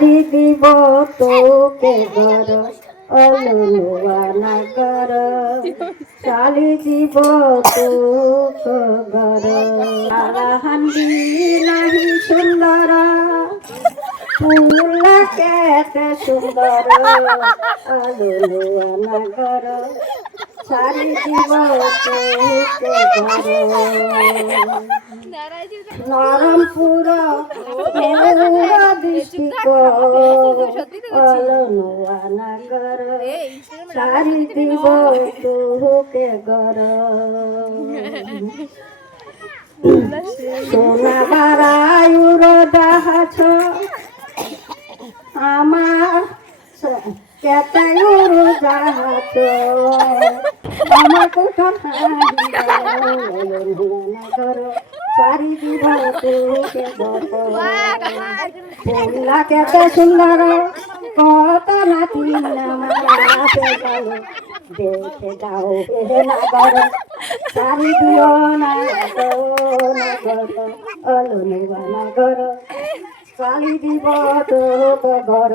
ছাড়ি দিব তোকে ঘর অলুয়া নগর ছাড়ি দিব তোকে ঘর হান্দি নাহি সুন্দর ফুল কেতে সুন্দর অলুয়া নগর ছাড়ি দিব তোকে ঘর নরমপুর অলনুয়া নগর ছাড়ি দিব তোকে ঘর সোনা বারায়ুর দাহাছ আমার কেতায়ুর দাহাছ আমার কোঠা নগর ছাড়ি দিব তোকে ঘর ফুলা কেতে সুন্দর কত নাতি নামাতে গেল দেখে যাও হে নগর ছাড়ি দিও না নগর অলনুয়া নগর ছাড়ি দিব তোকে ঘর